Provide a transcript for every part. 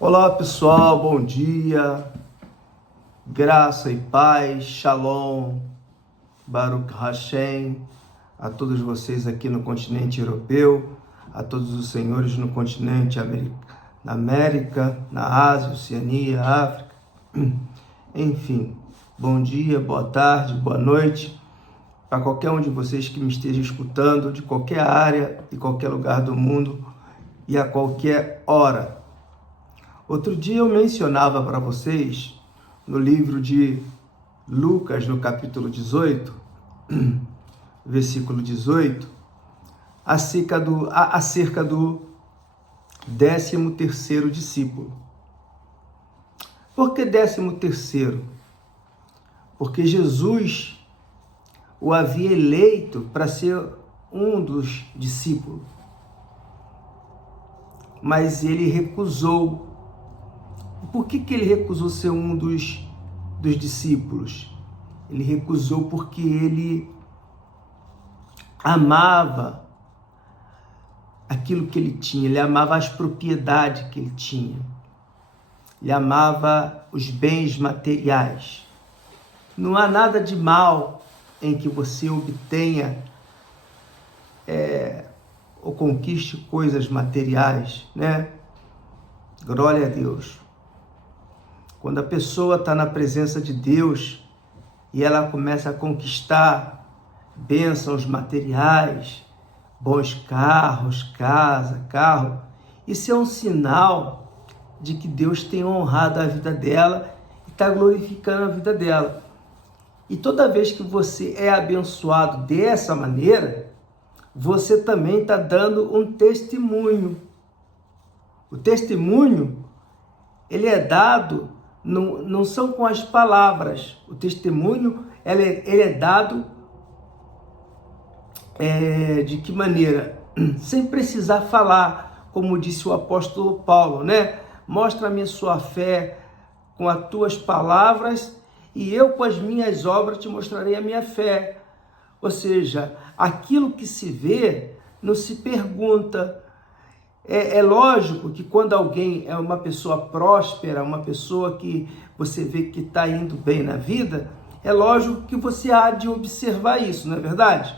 Olá pessoal, bom dia, graça e paz, Shalom, Baruch Hashem, a todos vocês aqui no continente europeu, a todos os senhores no continente na América, na Ásia, Oceania, África, enfim, bom dia, boa tarde, boa noite, para qualquer um de vocês que me esteja escutando, de qualquer área e qualquer lugar do mundo e a qualquer hora. Outro dia eu mencionava para vocês, no livro de Lucas, no capítulo 18, versículo 18, acerca do 13º discípulo. Por que 13º? Porque Jesus o havia eleito para ser um dos discípulos, mas ele recusou. Por que ele recusou ser um dos discípulos? Ele recusou porque ele amava aquilo que ele tinha, ele amava as propriedades que ele tinha, ele amava os bens materiais. Não há nada de mal em que você obtenha ou conquiste coisas materiais, né? Glória a Deus. Quando a pessoa está na presença de Deus e ela começa a conquistar bênçãos materiais, bons carros, casa, carro, isso é um sinal de que Deus tem honrado a vida dela e está glorificando a vida dela. E toda vez que você é abençoado dessa maneira, você também está dando um testemunho. O testemunho, ele é dado, não são com as palavras. O testemunho, ele é dado de que maneira? Sem precisar falar, como disse o apóstolo Paulo, né? Mostra-me a sua fé com as tuas palavras e eu com as minhas obras te mostrarei a minha fé. Ou seja, aquilo que se vê não se pergunta. É lógico que quando alguém é uma pessoa próspera, uma pessoa que você vê que está indo bem na vida, é lógico que você há de observar isso, não é verdade?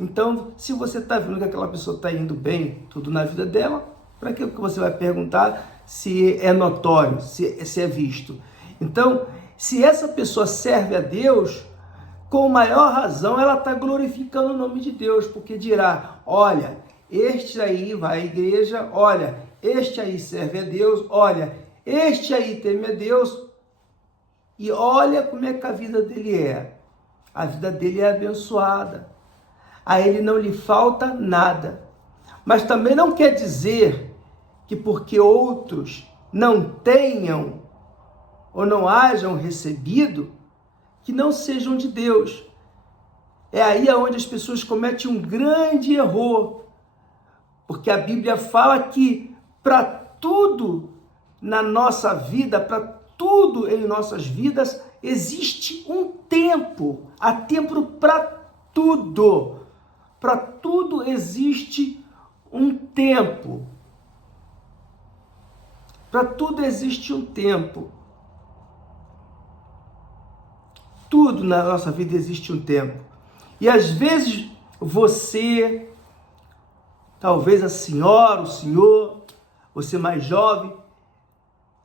Então, se você está vendo que aquela pessoa está indo bem, tudo na vida dela, para que você vai perguntar se é notório, se é visto? Então, se essa pessoa serve a Deus, com maior razão ela está glorificando o nome de Deus, porque dirá, olha, este aí vai à igreja, olha, este aí serve a Deus, olha, este aí teme a Deus, e olha como é que a vida dele é. A vida dele é abençoada. A ele não lhe falta nada. Mas também não quer dizer que porque outros não tenham ou não hajam recebido, que não sejam de Deus. É aí onde as pessoas cometem um grande erro. Porque a Bíblia fala que para tudo na nossa vida, para tudo em nossas vidas, existe um tempo. Há tempo para tudo. Para tudo existe um tempo. Para tudo existe um tempo. Tudo na nossa vida existe um tempo. E às vezes você, talvez a senhora, o senhor, você mais jovem,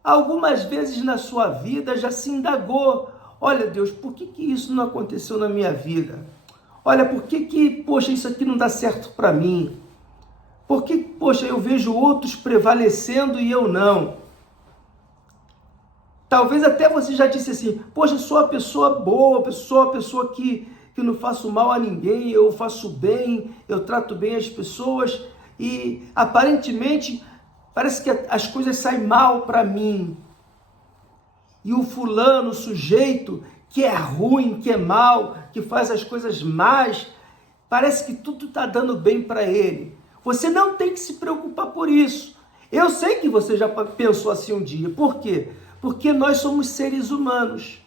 algumas vezes na sua vida já se indagou. Olha, Deus, por que isso não aconteceu na minha vida? Olha, por que, poxa, isso aqui não dá certo para mim? Por que, poxa, eu vejo outros prevalecendo e eu não? Talvez até você já disse assim, poxa, eu sou uma pessoa boa, sou uma pessoa que não faço mal a ninguém, eu faço bem, eu trato bem as pessoas e aparentemente parece que as coisas saem mal para mim. E o fulano, o sujeito que é ruim, que é mal, que faz as coisas más, parece que tudo está dando bem para ele. Você não tem que se preocupar por isso. Eu sei que você já pensou assim um dia. Por quê? Porque nós somos seres humanos.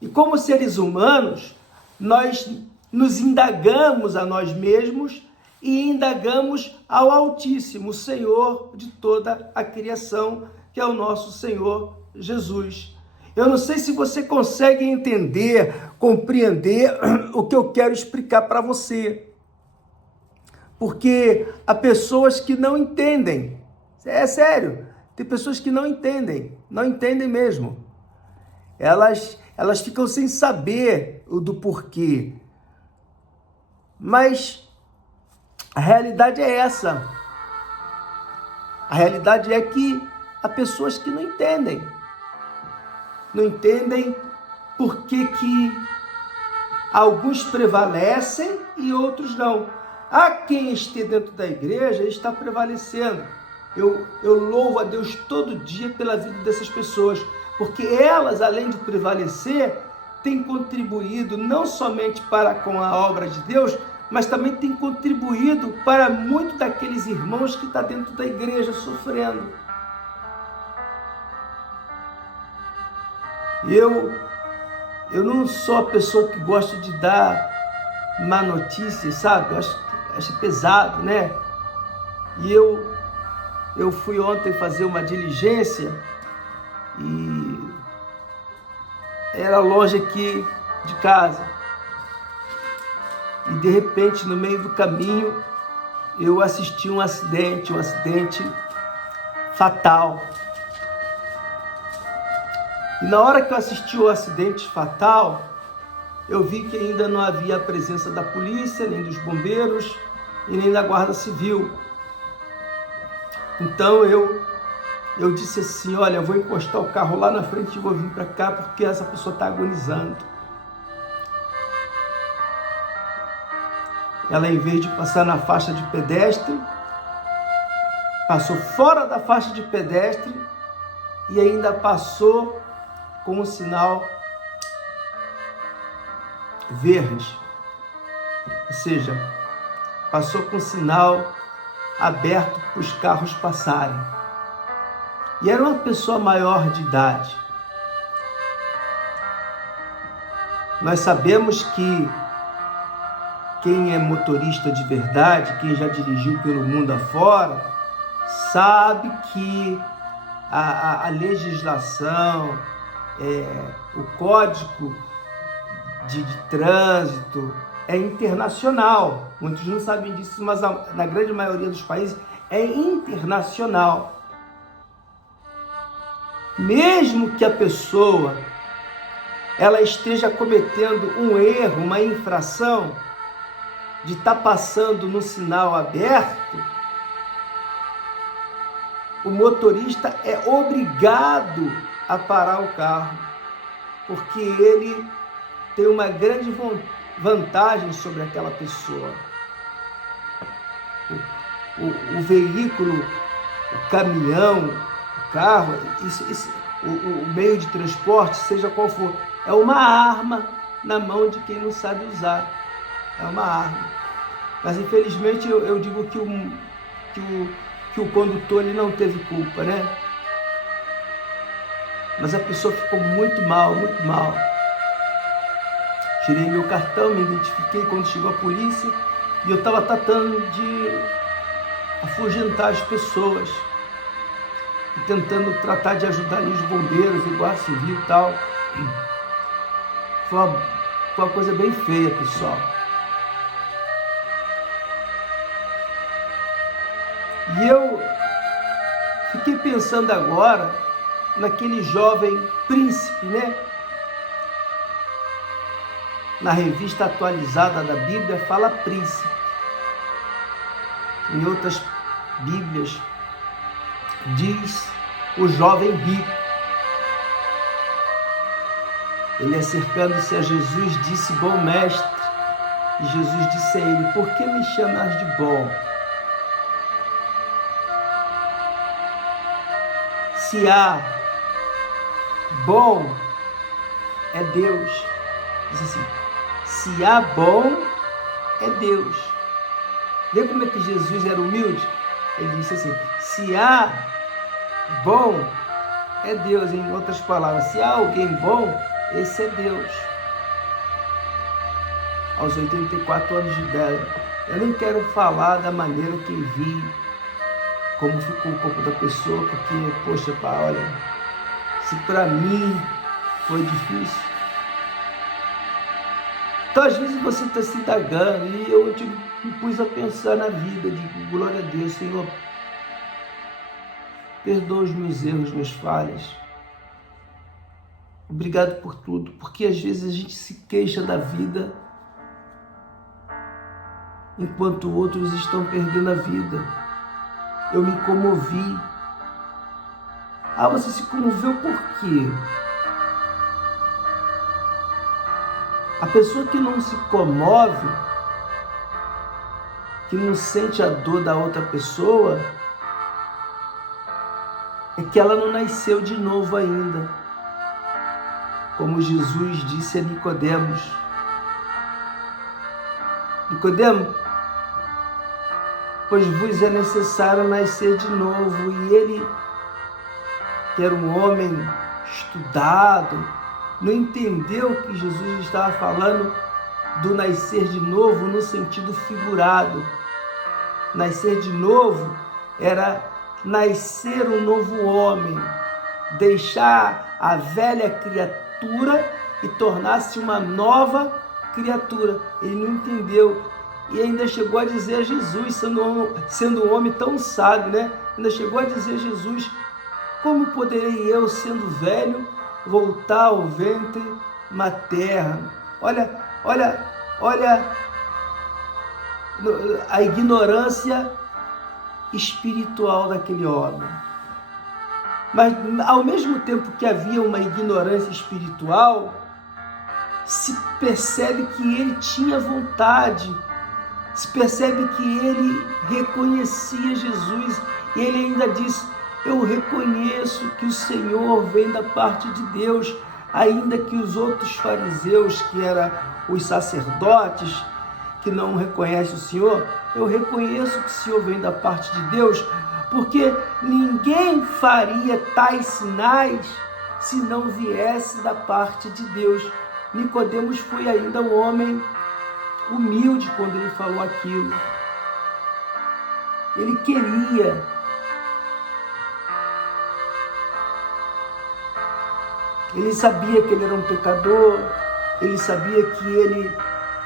E como seres humanos, nós nos indagamos a nós mesmos e indagamos ao Altíssimo, Senhor de toda a criação, que é o nosso Senhor Jesus. Eu não sei se você consegue entender, compreender o que eu quero explicar para você. Porque há pessoas que não entendem. É sério, tem pessoas que não entendem mesmo. Elas ficam sem saber do porquê. Mas a realidade é essa. A realidade é que há pessoas que não entendem. Não entendem por que alguns prevalecem e outros não. Há quem esteja dentro da igreja e está prevalecendo. Eu louvo a Deus todo dia pela vida dessas pessoas, porque elas, além de prevalecer, têm contribuído não somente para com a obra de Deus, mas também têm contribuído para muitos daqueles irmãos que estão dentro da igreja sofrendo. Eu não sou a pessoa que gosta de dar má notícia, sabe? Eu acho pesado, né? E eu fui ontem fazer uma diligência e era longe aqui de casa. E de repente, no meio do caminho, eu assisti um acidente fatal. E na hora que eu assisti o acidente fatal, eu vi que ainda não havia a presença da polícia, nem dos bombeiros e nem da Guarda Civil. Então eu disse assim, olha, eu vou encostar o carro lá na frente e vou vir para cá porque essa pessoa está agonizando. Ela, em vez de passar na faixa de pedestre, passou fora da faixa de pedestre e ainda passou com um sinal verde. Ou seja, passou com o sinal aberto para os carros passarem. E era uma pessoa maior de idade. Nós sabemos que quem é motorista de verdade, quem já dirigiu pelo mundo afora, sabe que a legislação, o código de trânsito é internacional. Muitos não sabem disso, mas na grande maioria dos países é internacional. Mesmo que a pessoa ela esteja cometendo um erro, uma infração, de estar passando no sinal aberto, o motorista é obrigado a parar o carro, porque ele tem uma grande vantagem sobre aquela pessoa. O veículo, o caminhão, o carro, o meio de transporte, seja qual for, é uma arma na mão de quem não sabe usar. É uma arma. Mas infelizmente eu digo que o condutor ele não teve culpa, né? Mas a pessoa ficou muito mal, muito mal. Tirei meu cartão, me identifiquei quando chegou a polícia e eu estava tratando de afugentar as pessoas e tentando tratar de ajudar ali os bombeiros, o Guarda Civil e tal. Foi uma coisa bem feia, pessoal. E eu fiquei pensando agora naquele jovem príncipe, né? Na revista atualizada da Bíblia fala príncipe. Em outras Bíblias diz o jovem rico. Ele, acercando-se a Jesus, disse: bom mestre. E Jesus disse a ele: por que me chamas de bom? Se há bom, é Deus. Diz assim, se há bom, é Deus. Vê como é que Jesus era humilde? Ele disse assim, se há bom, é Deus. Em outras palavras, se há alguém bom, esse é Deus. Aos 84 anos de idade, Eu nem quero falar da maneira que vi, como ficou o corpo da pessoa, porque, poxa, pá, olha, se para mim foi difícil. Então, às vezes você está se indagando, e eu me pus a pensar na vida, de glória a Deus, Senhor, perdoa os meus erros, minhas falhas. Obrigado por tudo, porque às vezes a gente se queixa da vida, enquanto outros estão perdendo a vida. Eu me comovi. Ah, você se comoveu por quê? A pessoa que não se comove, que não sente a dor da outra pessoa, é que ela não nasceu de novo ainda. Como Jesus disse a Nicodemos. Nicodemo, pois vos é necessário nascer de novo. E ele, que era um homem estudado, não entendeu que Jesus estava falando do nascer de novo no sentido figurado. Nascer de novo era nascer um novo homem, deixar a velha criatura e tornar-se uma nova criatura. Ele não entendeu e ainda chegou a dizer a Jesus, sendo um homem tão sábio, né? Ainda chegou a dizer a Jesus: como poderei eu, sendo velho, voltar ao ventre materno? Olha a ignorância espiritual daquele homem. Mas ao mesmo tempo que havia uma ignorância espiritual, se percebe que ele tinha vontade, se percebe que ele reconhecia Jesus, e ele ainda disse: eu reconheço que o Senhor vem da parte de Deus, ainda que os outros fariseus, que eram os sacerdotes, que não reconhecem o Senhor, eu reconheço que o Senhor vem da parte de Deus, porque ninguém faria tais sinais se não viesse da parte de Deus. Nicodemos foi ainda um homem humilde quando ele falou aquilo. Ele queria. Ele sabia que ele era um pecador, ele sabia que ele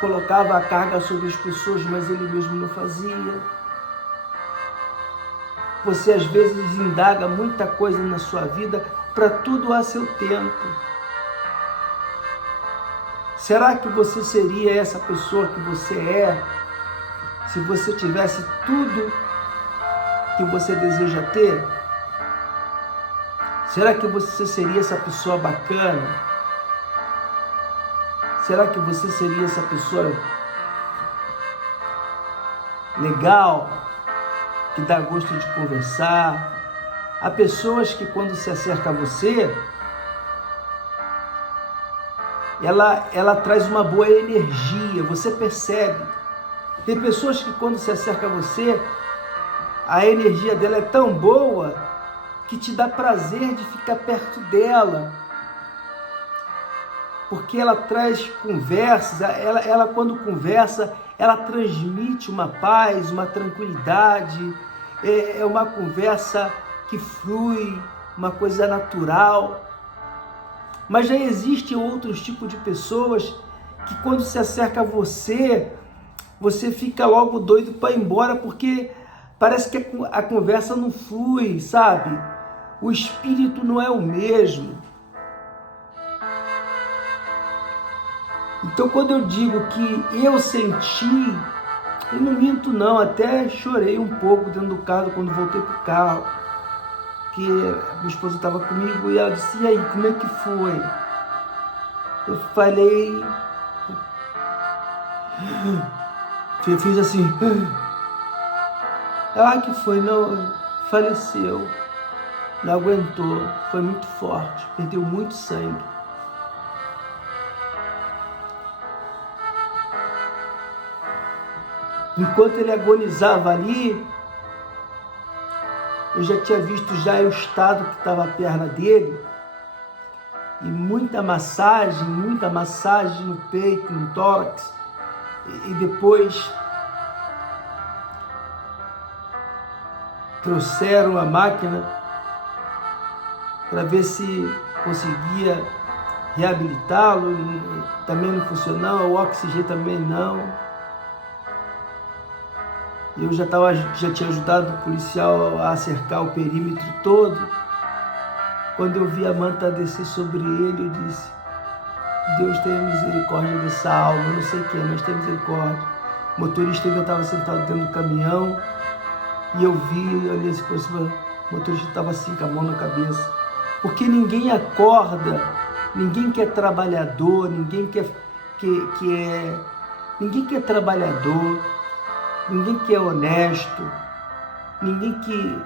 colocava a carga sobre as pessoas, mas ele mesmo não fazia. Você às vezes indaga muita coisa na sua vida, para tudo há seu tempo. Será que você seria essa pessoa que você é, se você tivesse tudo que você deseja ter? Será que você seria essa pessoa bacana? Será que você seria essa pessoa legal, que dá gosto de conversar? Há pessoas que quando se acerca a você, ela traz uma boa energia, você percebe. Tem pessoas que quando se acerca a você, a energia dela é tão boa que te dá prazer de ficar perto dela, porque ela traz conversas, ela quando conversa, ela transmite uma paz, uma tranquilidade, é uma conversa que flui, uma coisa natural. Mas já existem outros tipos de pessoas que quando se acerca a você, você fica logo doido para ir embora, porque parece que a conversa não flui, sabe? O espírito não é o mesmo. Então, quando eu digo que eu senti, eu não minto não, até chorei um pouco dentro do carro quando voltei para o carro, que minha esposa estava comigo e ela disse: e aí, como é que foi? Eu falei, fiz assim, ela: que foi? Não, faleceu, não aguentou, foi muito forte, perdeu muito sangue. Enquanto ele agonizava ali, eu já tinha visto já o estado que estava a perna dele, e muita massagem no peito, no tórax, e depois trouxeram a máquina para ver se conseguia reabilitá-lo, também não funcionou, o oxigênio também não. Eu já tinha ajudado o policial a cercar o perímetro todo. Quando eu vi a manta descer sobre ele, eu disse: Deus tenha misericórdia dessa alma, eu não sei quem, mas tenha misericórdia. O motorista ainda estava sentado dentro do caminhão e eu vi, olhei assim para cima, o motorista estava assim com a mão na cabeça. Porque ninguém acorda, ninguém que é trabalhador, ninguém que é trabalhador, ninguém que é honesto, ninguém que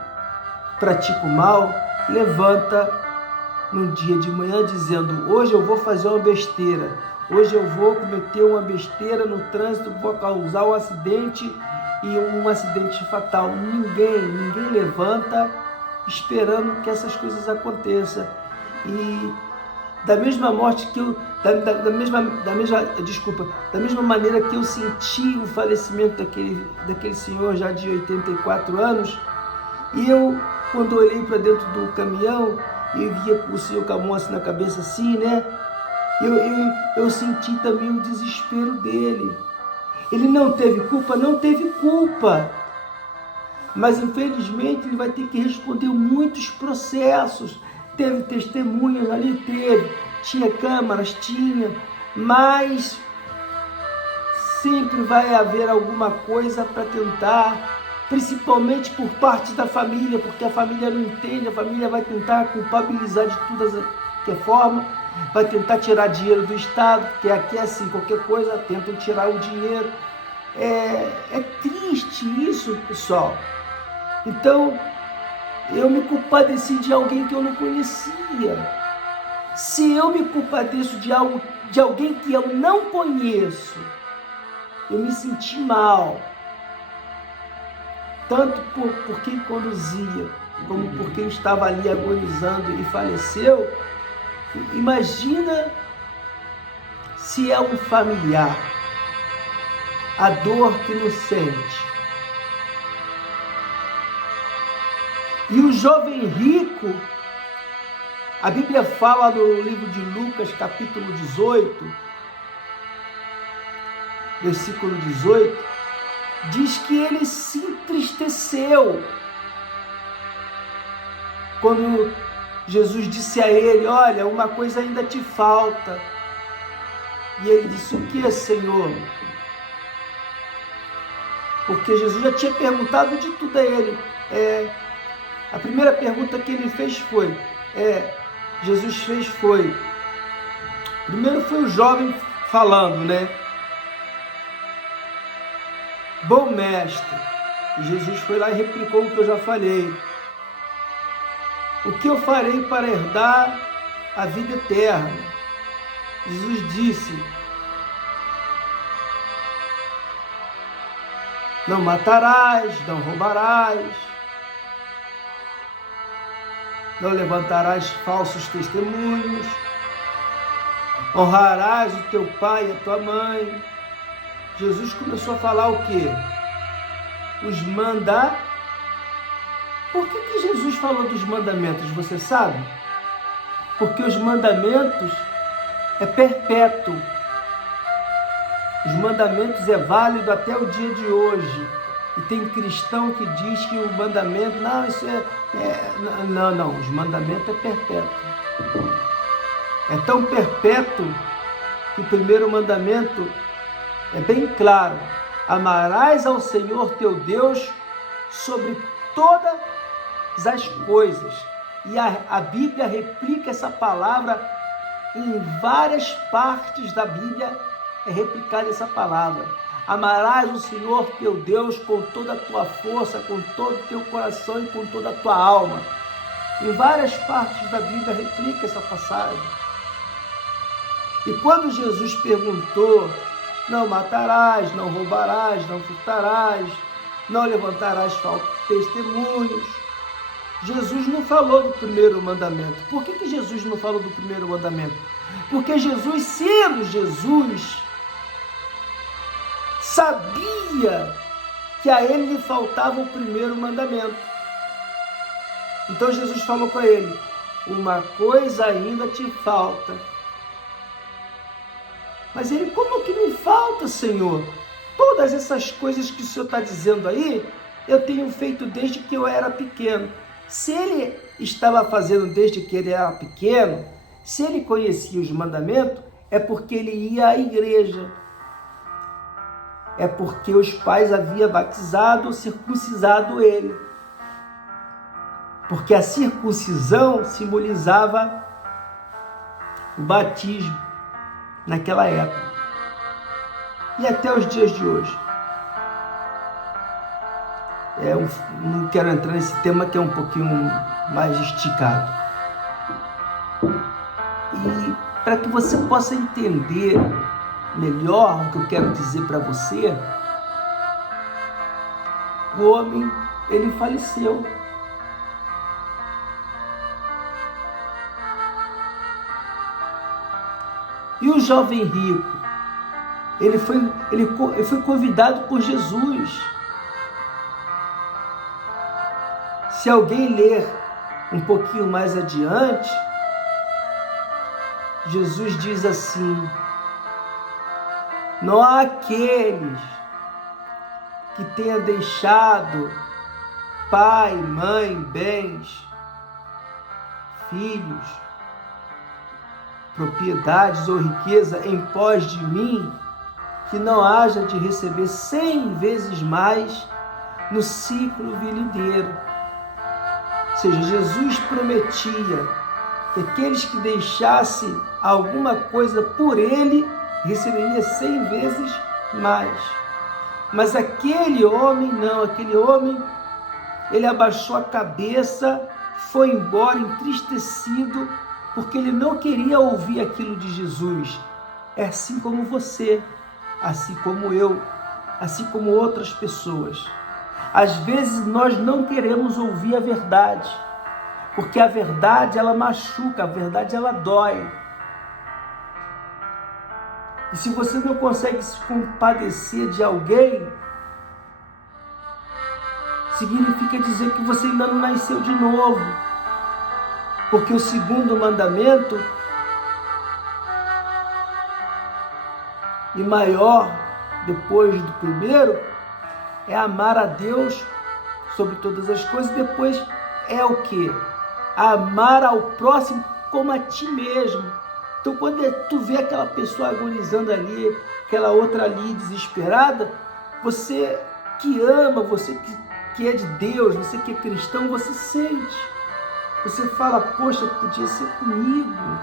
pratica o mal, levanta no dia de manhã dizendo: hoje eu vou fazer uma besteira, hoje eu vou cometer uma besteira no trânsito, vou causar um acidente e um acidente fatal. Ninguém levanta esperando que essas coisas aconteçam. E da mesma morte que eu, da mesma maneira que eu senti o falecimento daquele senhor já de 84 anos, e eu, quando olhei para dentro do caminhão e via o senhor com a mão assim na cabeça assim, né? Eu senti também o desespero dele. Ele não teve culpa? Não teve culpa. Mas infelizmente ele vai ter que responder muitos processos. Teve testemunhas ali? Teve. Tinha câmaras? Tinha. Mas sempre vai haver alguma coisa para tentar, principalmente por parte da família, porque a família não entende, a família vai tentar culpabilizar de toda que forma, vai tentar tirar dinheiro do Estado, porque aqui é assim, qualquer coisa tentam tirar o dinheiro. É triste isso, pessoal. Então, eu me compadeci de alguém que eu não conhecia. Se eu me compadeço de alguém que eu não conheço, eu me senti mal. Tanto por quem conduzia, como por quem estava ali agonizando e faleceu. Imagina se é um familiar, a dor que nos sente. E o jovem rico, a Bíblia fala no livro de Lucas, capítulo 18, versículo 18, diz que ele se entristeceu quando Jesus disse a ele: olha, uma coisa ainda te falta. E ele disse: o que, Senhor? Porque Jesus já tinha perguntado de tudo a ele. A primeira pergunta que ele fez foi, primeiro foi o jovem falando, né? Bom mestre. E Jesus foi lá e replicou o que eu já falei. O que eu farei para herdar a vida eterna? Jesus disse: não matarás, não roubarás, não levantarás falsos testemunhos, honrarás o teu pai e a tua mãe. Jesus começou a falar o quê? Os mandamentos. Por que Jesus falou dos mandamentos, você sabe? Porque os mandamentos é perpétuo. Os mandamentos é válido até o dia de hoje. E tem cristão que diz que o mandamento, não, isso não, os mandamentos é perpétuo. É tão perpétuo que o primeiro mandamento é bem claro: amarás ao Senhor teu Deus sobre todas as coisas. E a Bíblia replica essa palavra em várias partes da Bíblia, é replicada essa palavra. Amarás o Senhor teu Deus com toda a tua força, com todo o teu coração e com toda a tua alma. Em várias partes da Bíblia replica essa passagem. E quando Jesus perguntou: não matarás, não roubarás, não furtarás, não levantarás falsos testemunhos, Jesus não falou do primeiro mandamento. Por que Jesus não falou do primeiro mandamento? Porque Jesus, sendo Jesus, sabia que a ele lhe faltava o primeiro mandamento. Então Jesus falou para ele: uma coisa ainda te falta. Mas ele: como que me falta, Senhor? Todas essas coisas que o Senhor está dizendo aí, eu tenho feito desde que eu era pequeno. Se ele estava fazendo desde que ele era pequeno, se ele conhecia os mandamentos, é porque ele ia à igreja. É porque os pais haviam batizado, circuncisado ele. Porque a circuncisão simbolizava o batismo naquela época. E até os dias de hoje. Não quero entrar nesse tema que é um pouquinho mais esticado. E para que você possa entender melhor o que eu quero dizer para você, o homem, ele faleceu. E o jovem rico, ele foi convidado por Jesus. Se alguém ler um pouquinho mais adiante, Jesus diz assim: não há aqueles que tenha deixado pai, mãe, bens, filhos, propriedades ou riqueza em pós de mim, que não haja de receber 100 vezes mais no ciclo vindouro. Ou seja, Jesus prometia que aqueles que deixassem alguma coisa por ele, receberia 100 vezes mais. Mas aquele homem não, aquele homem, ele abaixou a cabeça, foi embora entristecido, porque ele não queria ouvir aquilo de Jesus. É assim como você, assim como eu, assim como outras pessoas. Às vezes nós não queremos ouvir a verdade, porque a verdade ela machuca, a verdade ela dói. E se você não consegue se compadecer de alguém, significa dizer que você ainda não nasceu de novo. Porque o segundo mandamento, e maior depois do primeiro, é amar a Deus sobre todas as coisas. Depois é o quê? Amar ao próximo como a ti mesmo. Então, quando tu vê aquela pessoa agonizando ali, aquela outra ali desesperada, você que ama, você que é de Deus, você que é cristão, você sente. Você fala: poxa, podia ser comigo,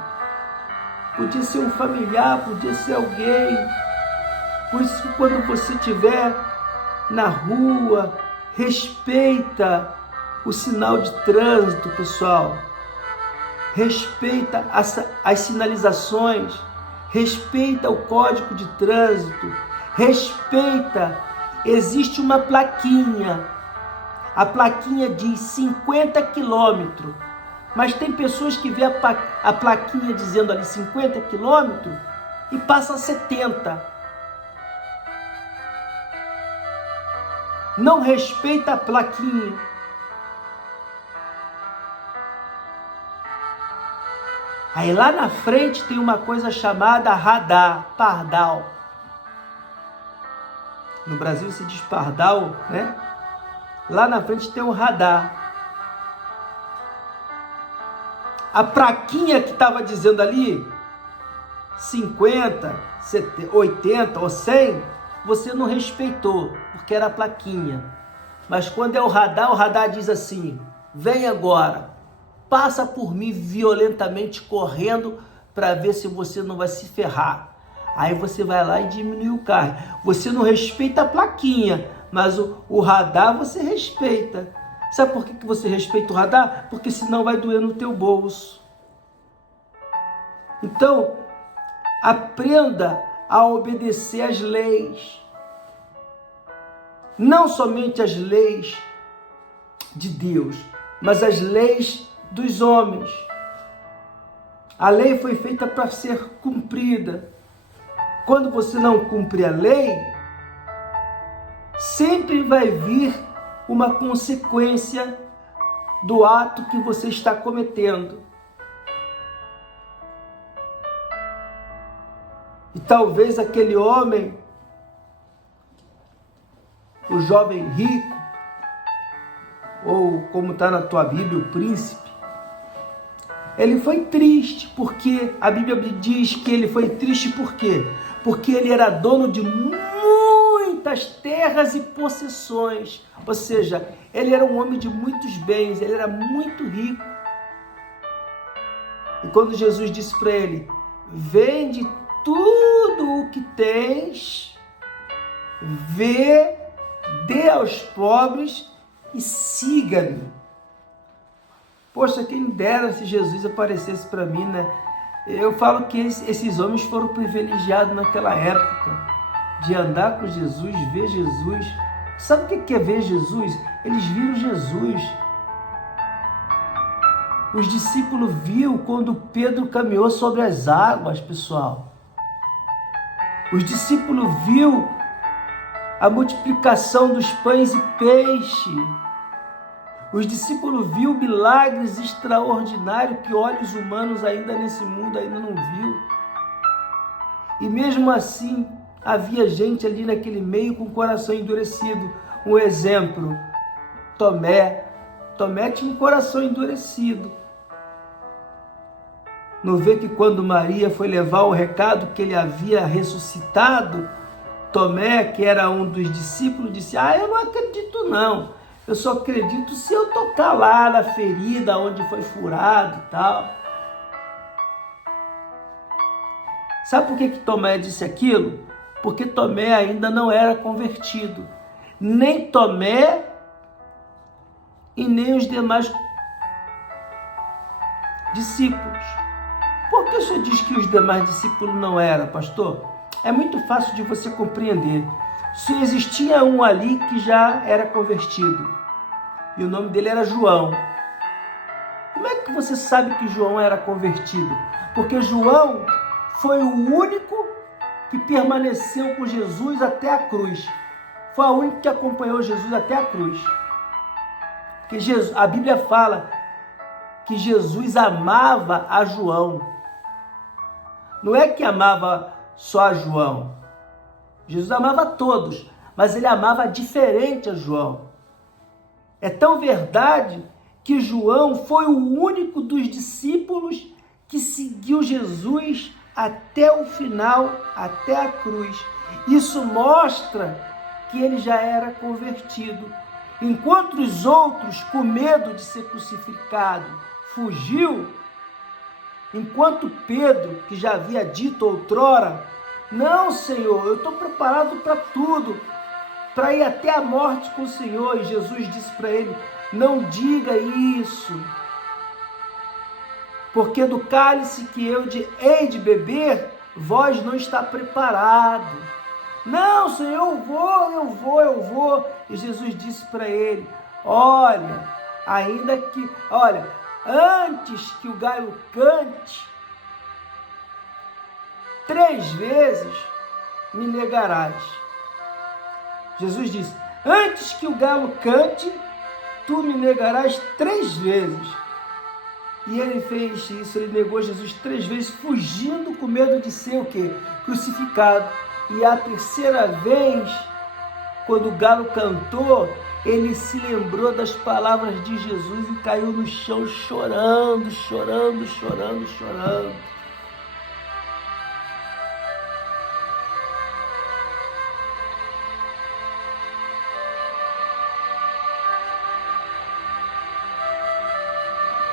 podia ser um familiar, podia ser alguém. Por isso que quando você estiver na rua, respeita o sinal de trânsito, pessoal. Respeita as sinalizações, respeita o código de trânsito, respeita. Existe uma plaquinha, a plaquinha diz 50 quilômetros, mas tem pessoas que vê a plaquinha dizendo ali 50 quilômetros e passa 70. Não respeita a plaquinha. Aí lá na frente tem uma coisa chamada radar, pardal. No Brasil se diz pardal, né? Lá na frente tem um radar. A plaquinha que estava dizendo ali 50, 70, 80 ou 100, você não respeitou, porque era a plaquinha. Mas quando é o radar diz assim: vem agora. Passa por mim violentamente correndo para ver se você não vai se ferrar. Aí você vai lá e diminui o carro. Você não respeita a plaquinha, mas o radar você respeita. Sabe por que você respeita o radar? Porque senão vai doer no teu bolso. Então, aprenda a obedecer às leis. Não somente as leis de Deus, mas as leis dos homens. A lei foi feita para ser cumprida. Quando você não cumpre a lei, sempre vai vir uma consequência do ato que você está cometendo. E talvez aquele homem, o jovem rico, ou como está na tua Bíblia, o príncipe, ele foi triste, porque a Bíblia diz que ele foi triste por quê? Porque ele era dono de muitas terras e possessões, ou seja, ele era um homem de muitos bens, ele era muito rico. E quando Jesus disse para ele, vende tudo o que tens, dê aos pobres e siga-me. Poxa, quem dera se Jesus aparecesse para mim, né? Eu falo que esses homens foram privilegiados naquela época, de andar com Jesus, ver Jesus. Sabe o que é ver Jesus? Eles viram Jesus. Os discípulos viram quando Pedro caminhou sobre as águas, pessoal. Os discípulos viram a multiplicação dos pães e peixe. Os discípulos viram milagres extraordinários que olhos humanos ainda nesse mundo ainda não viu. E mesmo assim, havia gente ali naquele meio com o coração endurecido. Um exemplo, Tomé. Tomé tinha um coração endurecido. Não vê que quando Maria foi levar o recado que ele havia ressuscitado, Tomé, que era um dos discípulos, disse, eu não acredito não. Eu só acredito se eu tocar lá na ferida onde foi furado e tal. Sabe por que Tomé disse aquilo? Porque Tomé ainda não era convertido. Nem Tomé e nem os demais discípulos. Por que o senhor diz que os demais discípulos não eram, pastor? É muito fácil de você compreender. Só existia um ali que já era convertido. E o nome dele era João. Como é que você sabe que João era convertido? Porque João foi o único que permaneceu com Jesus até a cruz. Foi o único que acompanhou Jesus até a cruz. Porque a Bíblia fala que Jesus amava a João. Não é que amava só a João. Jesus amava a todos, mas ele amava diferente a João. É tão verdade que João foi o único dos discípulos que seguiu Jesus até o final, até a cruz. Isso mostra que ele já era convertido. Enquanto os outros, com medo de ser crucificado, fugiu, enquanto Pedro, que já havia dito outrora, não, Senhor, eu estou preparado para tudo, para ir até a morte com o Senhor. E Jesus disse para ele, não diga isso, porque do cálice que eu hei de beber, vós não está preparado. Não, Senhor, eu vou. E Jesus disse para ele, antes que o galo cante, 3 vezes me negarás. Jesus disse, antes que o galo cante, tu me negarás 3 vezes. E ele fez isso, ele negou Jesus 3 vezes, fugindo com medo de ser o quê? Crucificado. E a 3ª vez, quando o galo cantou, ele se lembrou das palavras de Jesus e caiu no chão chorando.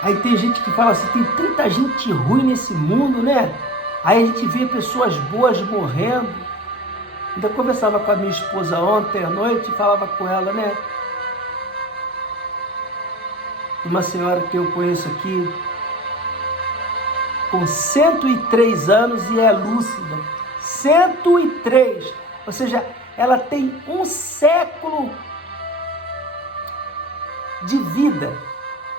Aí tem gente que fala assim, tem tanta gente ruim nesse mundo, né? Aí a gente vê pessoas boas morrendo. Ainda conversava com a minha esposa ontem à noite e falava com ela, né? Uma senhora que eu conheço aqui, com 103 anos e é lúcida. 103! Ou seja, ela tem 1 século de vida.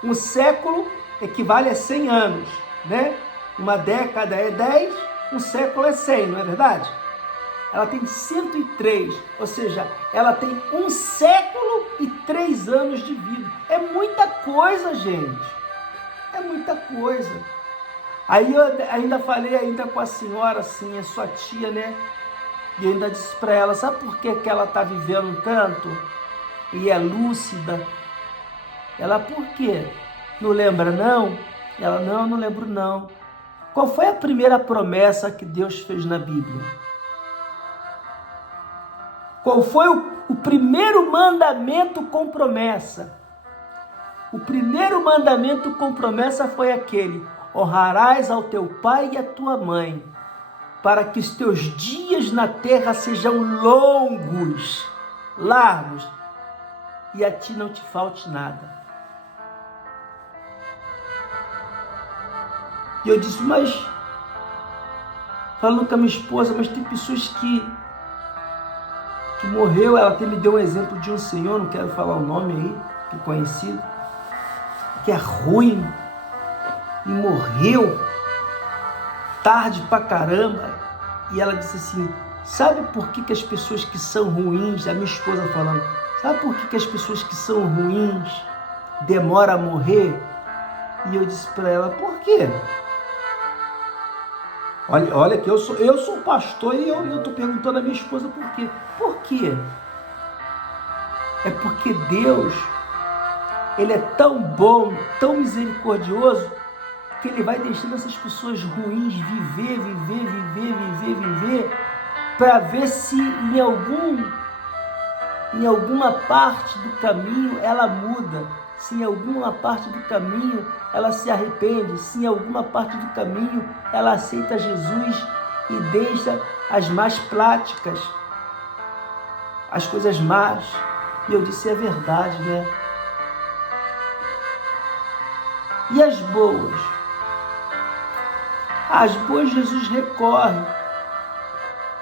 1 século equivale a 100 anos, né? Uma década é 10, 1 século é 100, não é verdade? Ela tem 103, ou seja, ela tem 1 século 103 anos de vida. É muita coisa, gente. É muita coisa. Aí eu ainda falei ainda com a senhora, assim, a sua tia, né? E ainda disse para ela, sabe por que ela está vivendo tanto? E é lúcida. Ela, por quê? Não lembra, não? Ela, não lembro, não. Qual foi a primeira promessa que Deus fez na Bíblia? Qual foi o primeiro mandamento com promessa? O primeiro mandamento com promessa foi aquele: honrarás ao teu pai e à tua mãe, para que os teus dias na terra sejam longos, largos, e a ti não te falte nada. E eu disse, mas, falando com a minha esposa, mas tem pessoas que morreu, ela até me deu um exemplo de um senhor, não quero falar o nome aí, que é conhecido, que é ruim, e morreu tarde pra caramba. E ela disse assim, sabe por que as pessoas que são ruins, a minha esposa falando, sabe por que as pessoas que são ruins demoram a morrer? E eu disse para ela, por quê? Olha que eu sou pastor e eu estou perguntando à minha esposa por quê. Por quê? É porque Deus, Ele é tão bom, tão misericordioso, que Ele vai deixando essas pessoas ruins viver, para ver se em alguma parte do caminho ela muda, se em alguma parte do caminho ela se arrepende, se em alguma parte do caminho ela aceita Jesus e deixa as más práticas, as coisas más. E eu disse, é verdade, né? E as boas? As boas Jesus recorre,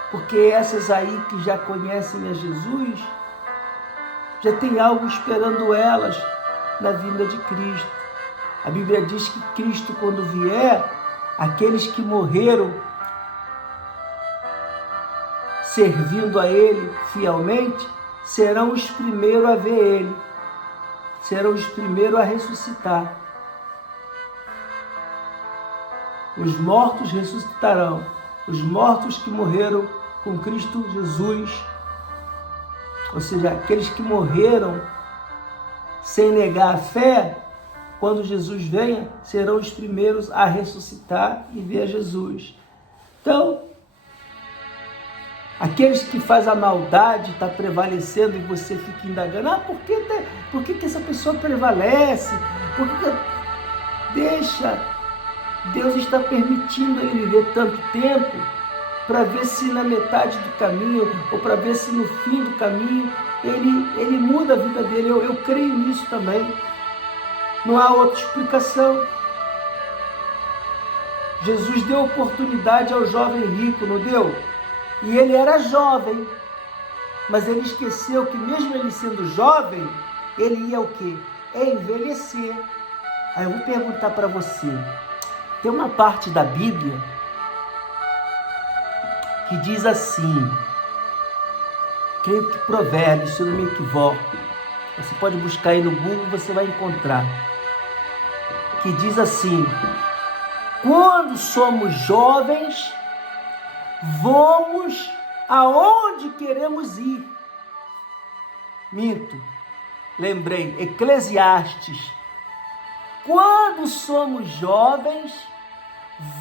porque essas aí que já conhecem a Jesus, já tem algo esperando elas na vinda de Cristo. A Bíblia diz que Cristo, quando vier, aqueles que morreram servindo a Ele fielmente, serão os primeiros a ver Ele, serão os primeiros a ressuscitar. Os mortos ressuscitarão, os mortos que morreram com Cristo Jesus, ou seja, aqueles que morreram sem negar a fé, quando Jesus venha, serão os primeiros a ressuscitar e ver a Jesus. Então, aqueles que fazem a maldade está prevalecendo e você fica indagando, por que essa pessoa prevalece? Deixa, Deus está permitindo ele viver tanto tempo para ver se na metade do caminho ou para ver se no fim do caminho ele muda a vida dele. Eu creio nisso também. Não há outra explicação. Jesus deu oportunidade ao jovem rico, não deu? E ele era jovem, mas ele esqueceu que mesmo ele sendo jovem, ele ia o quê? Envelhecer. Aí eu vou perguntar para você, tem uma parte da Bíblia que diz assim, creio que Provérbios, se eu não me equivoco, você pode buscar aí no Google, você vai encontrar, que diz assim, quando somos jovens, vamos aonde queremos ir. Minto, lembrei, Eclesiastes. Quando somos jovens,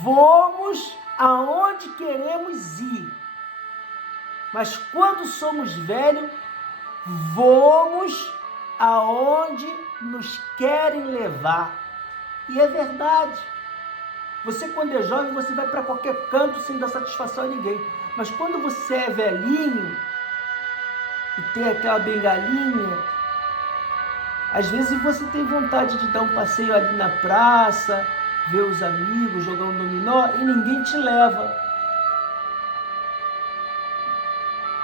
vamos aonde queremos ir. Mas quando somos velhos, vamos aonde nos querem levar. E é verdade. Você, quando é jovem, você vai para qualquer canto sem dar satisfação a ninguém. Mas quando você é velhinho e tem aquela bengalinha, às vezes você tem vontade de dar um passeio ali na praça, ver os amigos, jogar um dominó e ninguém te leva.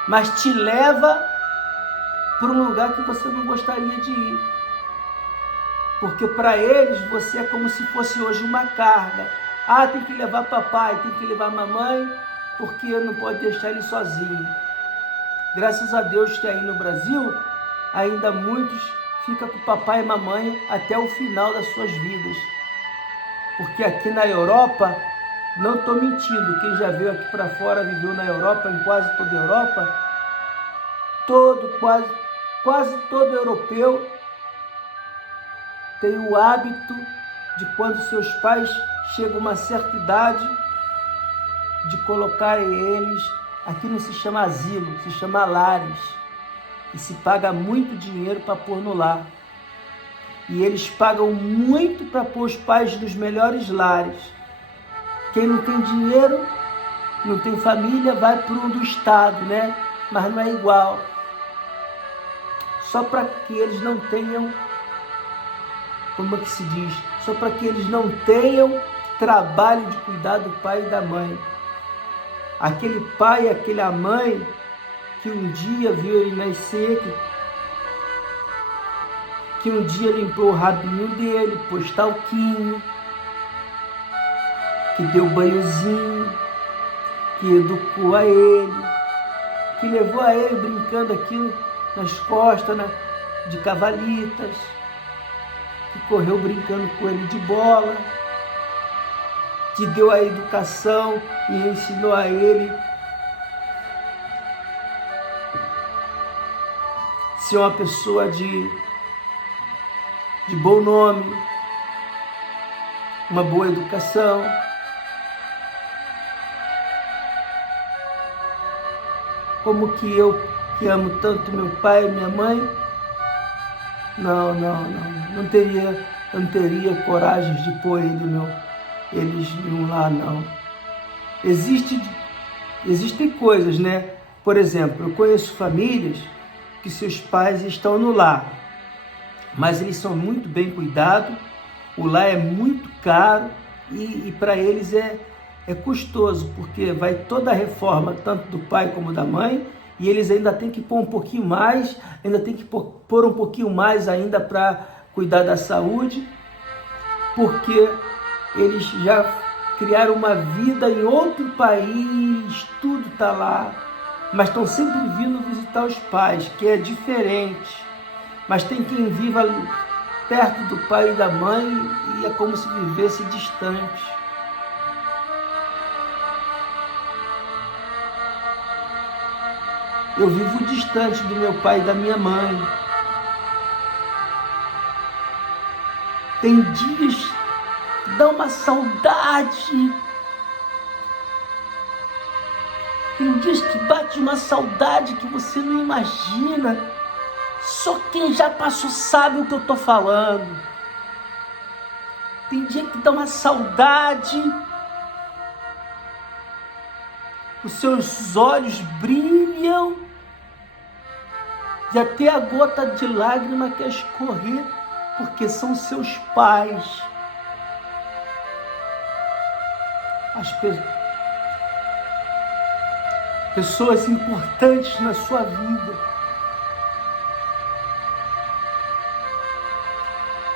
Mas te leva para um lugar que você não gostaria de ir. Porque para eles você é como se fosse hoje uma carga. Ah, tem que levar papai, tem que levar mamãe, porque não pode deixar ele sozinho. Graças a Deus que aí no Brasil ainda muitos ficam com o papai e mamãe até o final das suas vidas. Porque aqui na Europa, não estou mentindo, quem já veio aqui para fora, viveu na Europa, em quase toda a Europa, quase todo europeu tem o hábito de, quando seus pais chegam a uma certa idade, de colocar eles, aqui não se chama asilo, se chama lares, e se paga muito dinheiro para pôr no lar. E eles pagam muito para pôr os pais nos melhores lares. Quem não tem dinheiro, não tem família, vai para um do Estado, né? Mas não é igual. Só para que eles não tenham, como é que se diz? Só para que eles não tenham trabalho de cuidar do pai e da mãe. Aquele pai e aquela mãe que um dia viu ele nascer, que um dia limpou o rabinho dele, pôs talquinho, que deu banhozinho, que educou a ele, que levou a ele brincando aqui nas costas, de cavalitas, que correu brincando com ele de bola, que deu a educação e ensinou a ele ser uma pessoa de bom nome, uma boa educação. Como que eu, que amo tanto meu pai e minha mãe, eu não teria coragem de pôr eles em um lar, não. Existem coisas, né? Por exemplo, eu conheço famílias que seus pais estão no lar, mas eles são muito bem cuidados, o lar é muito caro e para eles é custoso, porque vai toda a reforma, tanto do pai como da mãe, e eles ainda têm que pôr um pouquinho mais, ainda tem que pôr um pouquinho mais ainda para cuidar da saúde, porque eles já criaram uma vida em outro país, tudo está lá, mas estão sempre vindo visitar os pais, que é diferente. Mas tem quem viva perto do pai e da mãe e é como se vivesse distante. Eu vivo distante do meu pai e da minha mãe. Tem dias que dá uma saudade. Tem dias que bate uma saudade que você não imagina. Só quem já passou sabe o que eu estou falando. Tem dia que dá uma saudade. Os seus olhos brilham. E até a gota de lágrima quer escorrer. Porque são seus pais. As pessoas importantes na sua vida.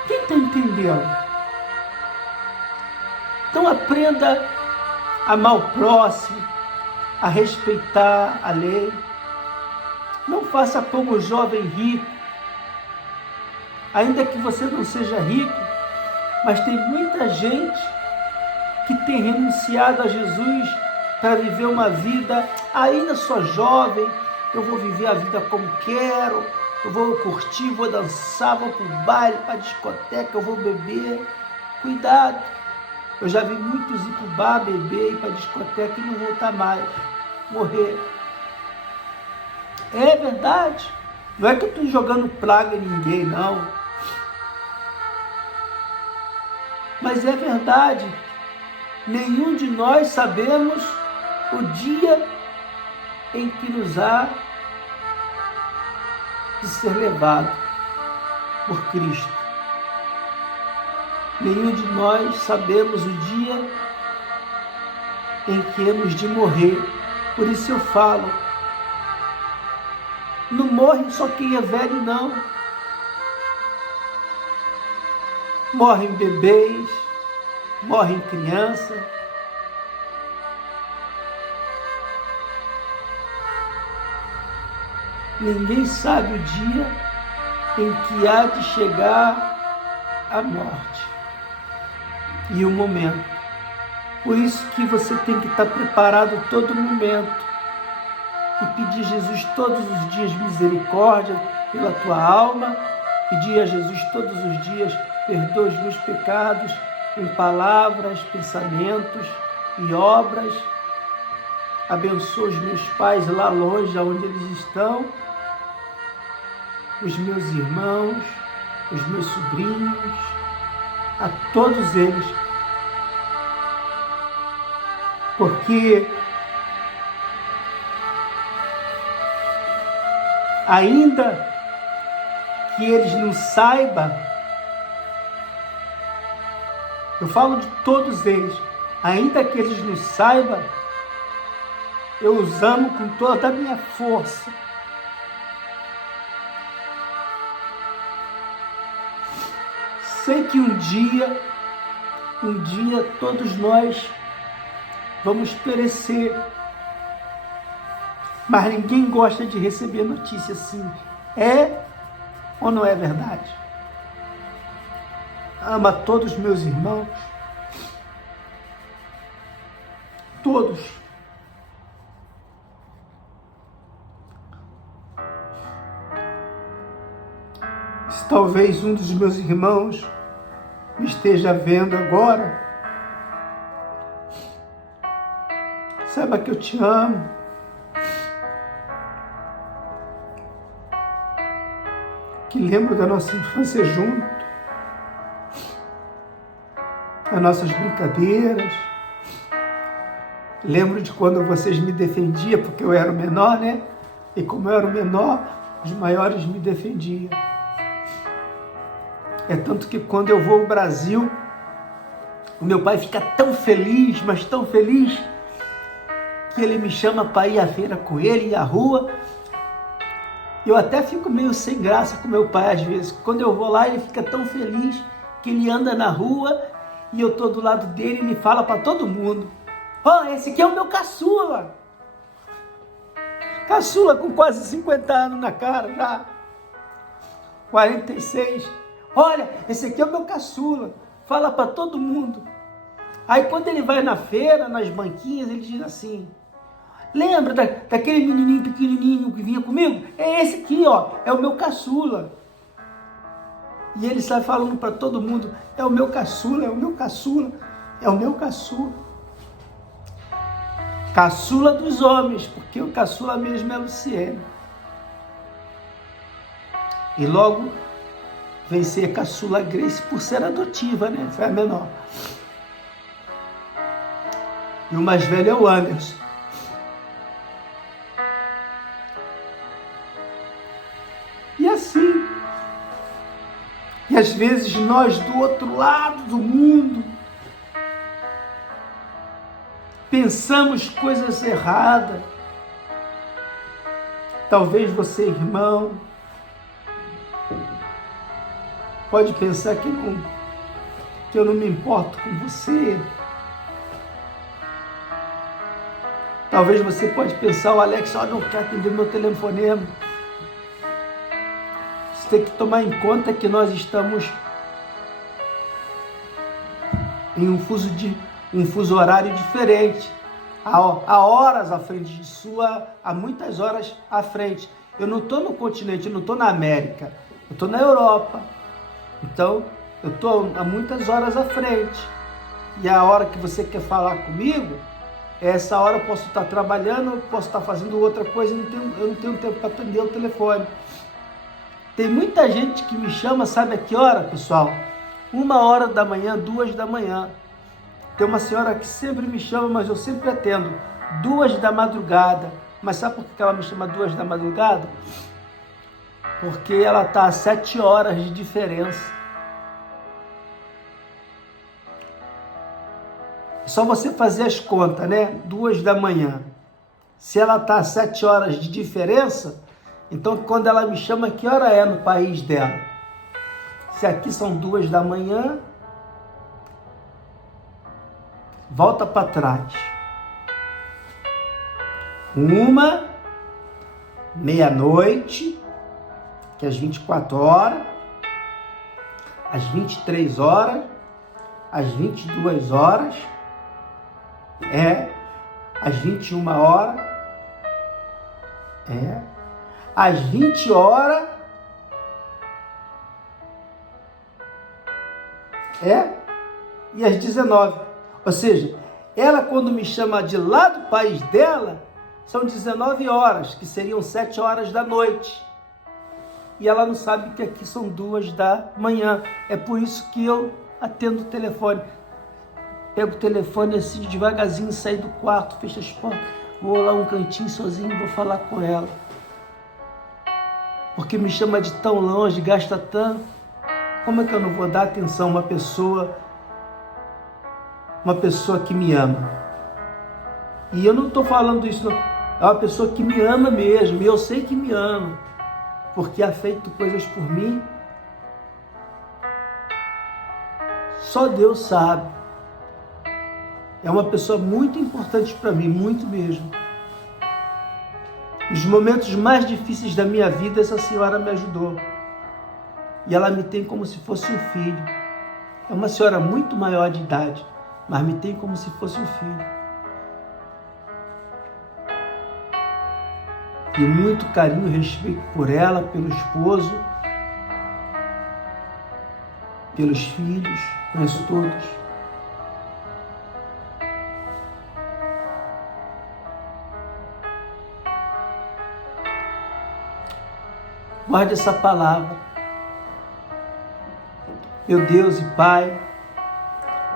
Quem está entendendo? Então aprenda a amar o próximo, a respeitar a lei. Não faça como o jovem rico. Ainda que você não seja rico, mas tem muita gente que tem renunciado a Jesus para viver uma vida, ainda sou jovem, eu vou viver a vida como quero, eu vou curtir, vou dançar, vou para o baile, para a discoteca, eu vou beber. Cuidado, eu já vi muitos ir para o bar, beber, ir para a discoteca e não voltar mais, morrer. É verdade, não é que eu estou jogando praga em ninguém, não. Mas é verdade, nenhum de nós sabemos o dia em que nos há de ser levado por Cristo. Nenhum de nós sabemos o dia em que hemos de morrer. Por isso eu falo, não morre só quem é velho, não. Morrem bebês, morrem crianças. Ninguém sabe o dia em que há de chegar a morte e o momento. Por isso que você tem que estar preparado todo momento e pedir a Jesus todos os dias misericórdia pela tua alma, pedir a Jesus todos os dias perdoa os meus pecados em palavras, pensamentos e obras. Abençoa os meus pais lá longe, onde eles estão, os meus irmãos, os meus sobrinhos, a todos eles. Porque ainda que eles não saibam, eu falo de todos eles, ainda que eles não saibam, eu os amo com toda a minha força. Sei que um dia todos nós vamos perecer, mas ninguém gosta de receber notícia assim. É ou não é verdade? Ama todos os meus irmãos, todos. Se talvez um dos meus irmãos me esteja vendo agora, saiba que eu te amo. Que lembro da nossa infância junto, das nossas brincadeiras. Lembro de quando vocês me defendiam, porque eu era o menor, né? E como eu era o menor, os maiores me defendiam. É tanto que quando eu vou ao Brasil, o meu pai fica tão feliz, mas tão feliz, que ele me chama para ir à feira com ele, ir à rua. Eu até fico meio sem graça com meu pai às vezes. Quando eu vou lá, ele fica tão feliz que ele anda na rua e eu estou do lado dele e ele fala para todo mundo: ó, esse aqui é o meu caçula. Caçula com quase 50 anos na cara já. 46. Olha, esse aqui é o meu caçula. Fala para todo mundo. Aí quando ele vai na feira, nas banquinhas, ele diz assim: lembra daquele menininho pequenininho que vinha comigo? É esse aqui, ó, é o meu caçula. E ele sai falando para todo mundo: é o meu caçula, é o meu caçula, é o meu caçula. Caçula dos homens, porque o caçula mesmo é Luciene. E logo vem ser caçula Grace por ser adotiva, né? Foi a menor. E o mais velho é o Anderson. E assim. E às vezes nós do outro lado do mundo pensamos coisas erradas. Talvez você, irmão, pode pensar que eu não me importo com você. Talvez você pode pensar: o Alex, não quer atender meu telefonema. Você tem que tomar em conta que nós estamos em um fuso horário diferente. Há horas à frente de sua, há muitas horas à frente. Eu não estou no continente, eu não estou na América, eu estou na Europa. Então, eu estou há muitas horas à frente. E a hora que você quer falar comigo, essa hora eu posso estar trabalhando, eu posso estar fazendo outra coisa, eu não tenho tempo para atender o telefone. Tem muita gente que me chama, sabe a que hora, pessoal? 1h da manhã, 2 da manhã. Tem uma senhora que sempre me chama, mas eu sempre atendo. 2 da madrugada. Mas sabe por que ela me chama 2 da madrugada? Porque ela está a 7 horas de diferença. É só você fazer as contas, né? 2 da manhã. Se ela está a 7 horas de diferença, então quando ela me chama, que hora é no país dela? Se aqui são 2 da manhã, volta para trás. 1, meia-noite, que é às 24 horas, às 23 horas, às 22 horas, às 21 horas, às 20 horas, e às 19. Ou seja, ela quando me chama de lá do país dela, são 19 horas, que seriam 7 horas da noite. E ela não sabe que aqui são 2 da manhã. É por isso que eu atendo o telefone. Pego o telefone assim, devagarzinho, saio do quarto, fecho as portas, vou lá um cantinho sozinho, vou falar com ela. Porque me chama de tão longe, gasta tanto. Como é que eu não vou dar atenção a uma pessoa que me ama? E eu não estou falando isso, não. É uma pessoa que me ama mesmo, e eu sei que me ama, porque ha feito coisas por mim. Só Deus sabe. É uma pessoa muito importante para mim, muito mesmo. Nos momentos mais difíceis da minha vida, essa senhora me ajudou. E ela me tem como se fosse um filho. É uma senhora muito maior de idade, mas me tem como se fosse um filho. E muito carinho e respeito por ela, pelo esposo, pelos filhos, conheço todos. Guarde essa palavra. Meu Deus e Pai,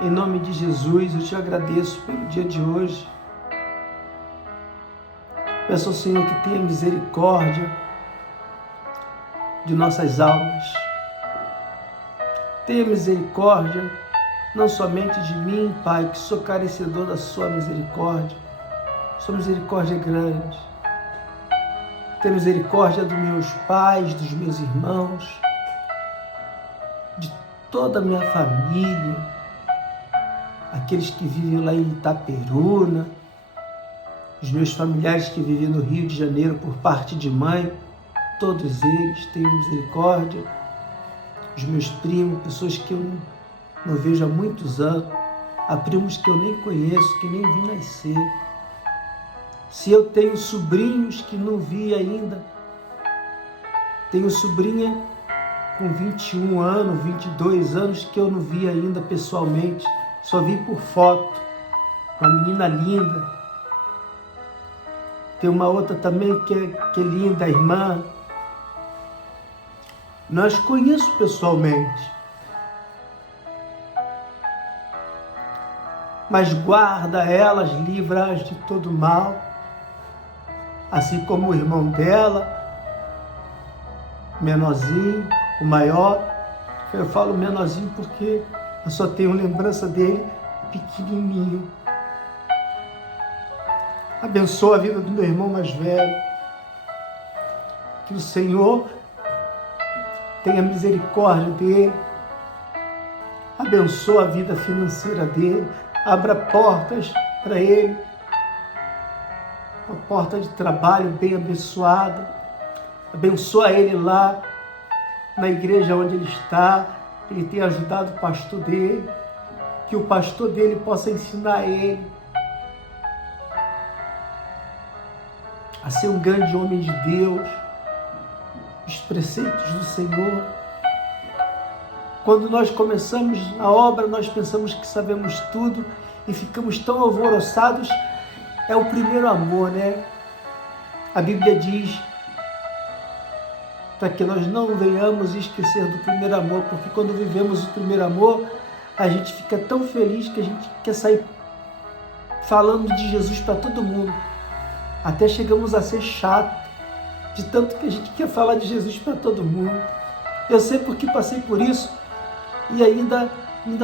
em nome de Jesus, eu te agradeço pelo dia de hoje. Peço ao Senhor que tenha misericórdia de nossas almas. Tenha misericórdia não somente de mim, Pai, que sou carecedor da sua misericórdia. Sua misericórdia é grande. Tenha misericórdia dos meus pais, dos meus irmãos, de toda a minha família, aqueles que vivem lá em Itaperuna, os meus familiares que vivem no Rio de Janeiro por parte de mãe, todos eles tenham misericórdia. Os meus primos, pessoas que eu não vejo há muitos anos, há primos que eu nem conheço, que nem vi nascer. Se eu tenho sobrinhos que não vi ainda, tenho sobrinha com 21 anos, 22 anos que eu não vi ainda pessoalmente, só vi por foto, uma menina linda. Tem uma outra também que é linda, a irmã. Nós conheço pessoalmente. Mas guarda elas, livra-as de todo mal. Assim como o irmão dela, menorzinho, o maior. Eu falo menorzinho porque eu só tenho lembrança dele pequenininho. Abençoa a vida do meu irmão mais velho. Que o Senhor tenha misericórdia dele. Abençoa a vida financeira dele. Abra portas para ele. Uma porta de trabalho bem abençoada. Abençoa ele lá na igreja onde ele está. Ele tem ajudado o pastor dele. Que o pastor dele possa ensinar ele a ser um grande homem de Deus, os preceitos do Senhor. Quando nós começamos a obra, nós pensamos que sabemos tudo e ficamos tão alvoroçados. É o primeiro amor, né? A Bíblia diz para que nós não venhamos esquecer do primeiro amor, porque quando vivemos o primeiro amor, a gente fica tão feliz que a gente quer sair falando de Jesus para todo mundo. Até chegamos a ser chato, de tanto que a gente quer falar de Jesus para todo mundo. Eu sei porque passei por isso e ainda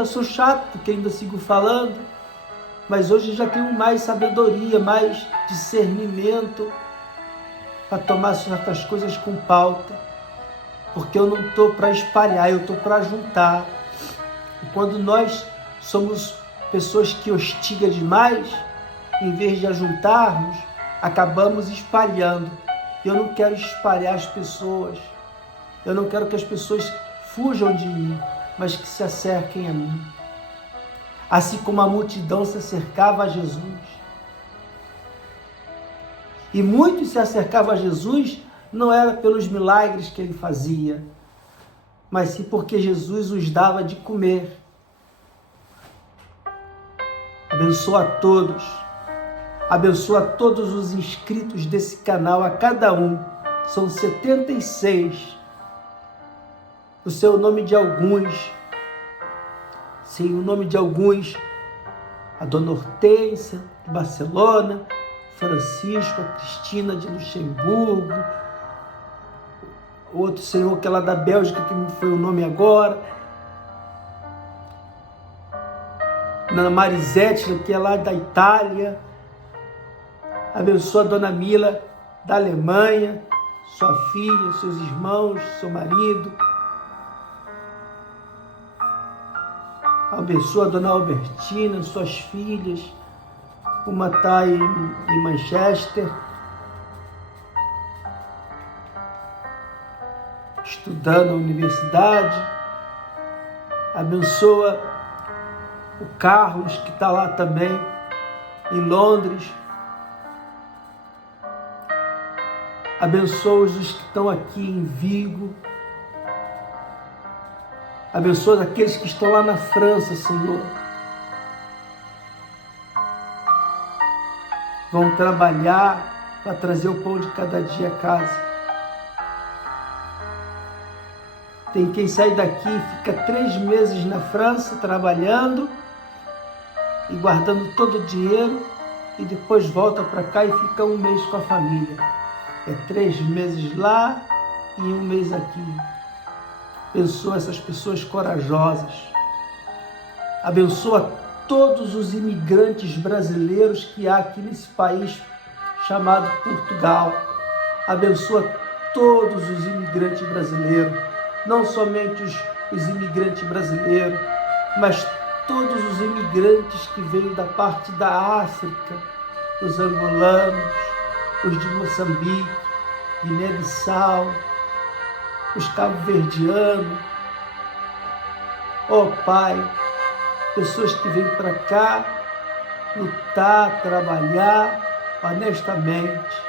sou chato, porque ainda sigo falando, mas hoje já tenho mais sabedoria, mais discernimento para tomar certas coisas com pauta, porque eu não estou para espalhar, eu estou para juntar. E quando nós somos pessoas que hostigam demais, em vez de ajuntarmos, acabamos espalhando. Eu não quero espalhar as pessoas. Eu não quero que as pessoas fujam de mim, mas que se acerquem a mim. Assim como a multidão se acercava a Jesus. E muitos se acercavam a Jesus, não era pelos milagres que ele fazia, mas sim porque Jesus os dava de comer. Abençoa a todos. Abençoa todos os inscritos desse canal, a cada um. São 76. O seu nome de alguns. Sim, o nome de alguns. A Dona Hortência, de Barcelona. Francisco, a Cristina de Luxemburgo. O outro senhor que é lá da Bélgica, que me foi o nome agora. Ana Marisete, que é lá da Itália. Abençoa a Dona Mila, da Alemanha, sua filha, seus irmãos, seu marido. Abençoa a Dona Albertina, suas filhas. Uma está em Manchester, estudando na universidade. Abençoa o Carlos, que está lá também, em Londres. Abençoa os que estão aqui em Vigo. Abençoa aqueles que estão lá na França, Senhor. Vão trabalhar para trazer o pão de cada dia a casa. Tem quem sai daqui e fica 3 meses na França trabalhando e guardando todo o dinheiro e depois volta para cá e fica 1 mês com a família. É 3 meses lá e 1 mês aqui. Abençoa essas pessoas corajosas. Abençoa todos os imigrantes brasileiros que há aqui nesse país chamado Portugal. Abençoa todos os imigrantes brasileiros, não somente os imigrantes brasileiros, mas todos os imigrantes que veio da parte da África, os angolanos, os de Moçambique, Guiné-Bissau, os cabo-verdianos. Ó Pai, pessoas que vêm para cá lutar, trabalhar honestamente.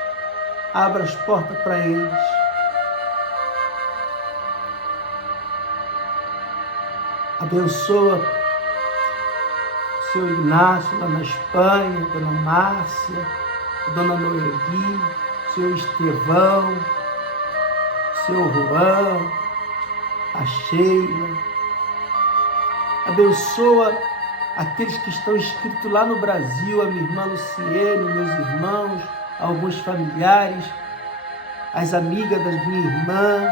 Abra as portas para eles. Abençoa o seu Inácio lá na Espanha, Dona Márcia, Dona Noeli, o seu Estevão, o seu Juan, a Sheila. Abençoa aqueles que estão inscritos lá no Brasil, a minha irmã Luciene, meus irmãos, alguns familiares, as amigas da minha irmã,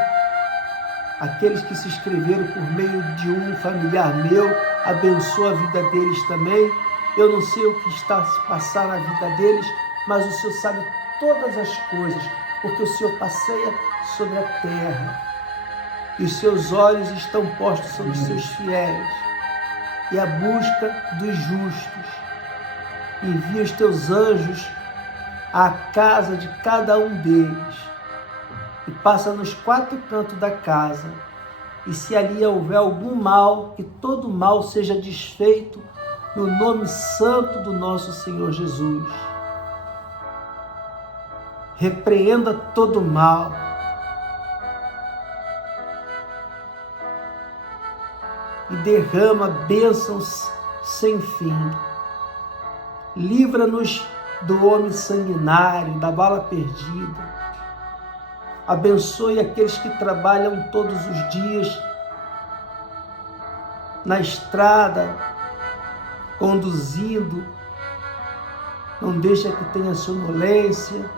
aqueles que se inscreveram por meio de um familiar meu. Abençoa a vida deles também. Eu não sei o que está a se passar na vida deles, mas o Senhor sabe todas as coisas, porque o Senhor passeia sobre a terra e os seus olhos estão postos sobre os seus fiéis e a busca dos justos. Envia os teus anjos à casa de cada um deles e passa nos 4 cantos da casa, e se ali houver algum mal, que todo mal seja desfeito no nome santo do nosso Senhor Jesus. Repreenda todo mal. E derrama bênçãos sem fim. Livra-nos do homem sanguinário, da bala perdida. Abençoe aqueles que trabalham todos os dias na estrada, conduzindo. Não deixa que tenha sonolência,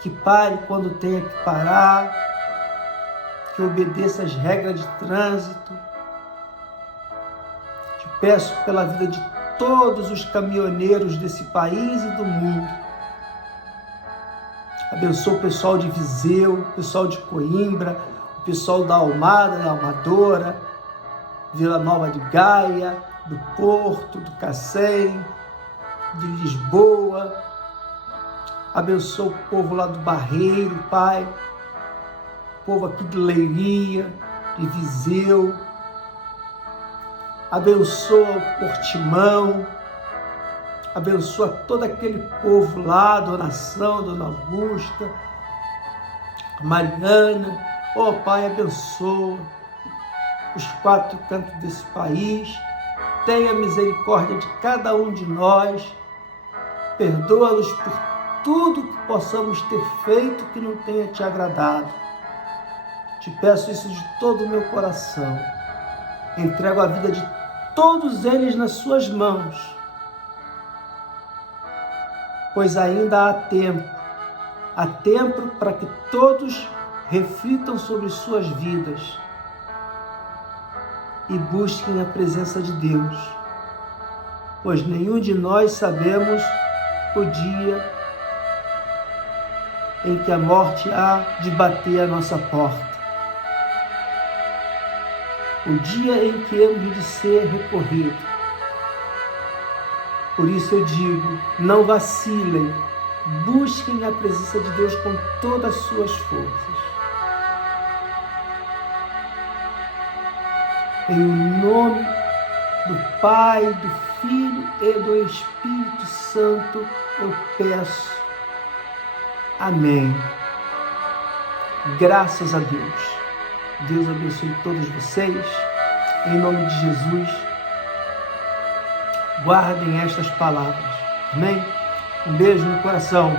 que pare quando tenha que parar, que obedeça às regras de trânsito. Te peço pela vida de todos os caminhoneiros desse país e do mundo. Abençoa o pessoal de Viseu, o pessoal de Coimbra, o pessoal da Almada, da Amadora, Vila Nova de Gaia, do Porto, do Cacém, de Lisboa. Abençoa o povo lá do Barreiro, Pai. povo aqui de Leiria, de Viseu. Abençoa o Portimão. Abençoa todo aquele povo lá, Dona Ação, Dona Augusta, Mariana. Ó Pai, abençoa os 4 cantos desse país. Tenha misericórdia de cada um de nós. Perdoa-nos por tudo que possamos ter feito que não tenha te agradado. Te peço isso de todo o meu coração. Entrego a vida de todos eles nas suas mãos, pois ainda há tempo para que todos reflitam sobre suas vidas e busquem a presença de Deus, pois nenhum de nós sabemos o dia em que a morte há de bater à nossa porta. O dia em que hemos de ser recorrido. Por isso eu digo, não vacilem, busquem a presença de Deus com todas as suas forças. Em nome do Pai, do Filho e do Espírito Santo, eu peço. Amém. Graças a Deus. Deus abençoe todos vocês. Em nome de Jesus, guardem estas palavras. Amém? Um beijo no coração.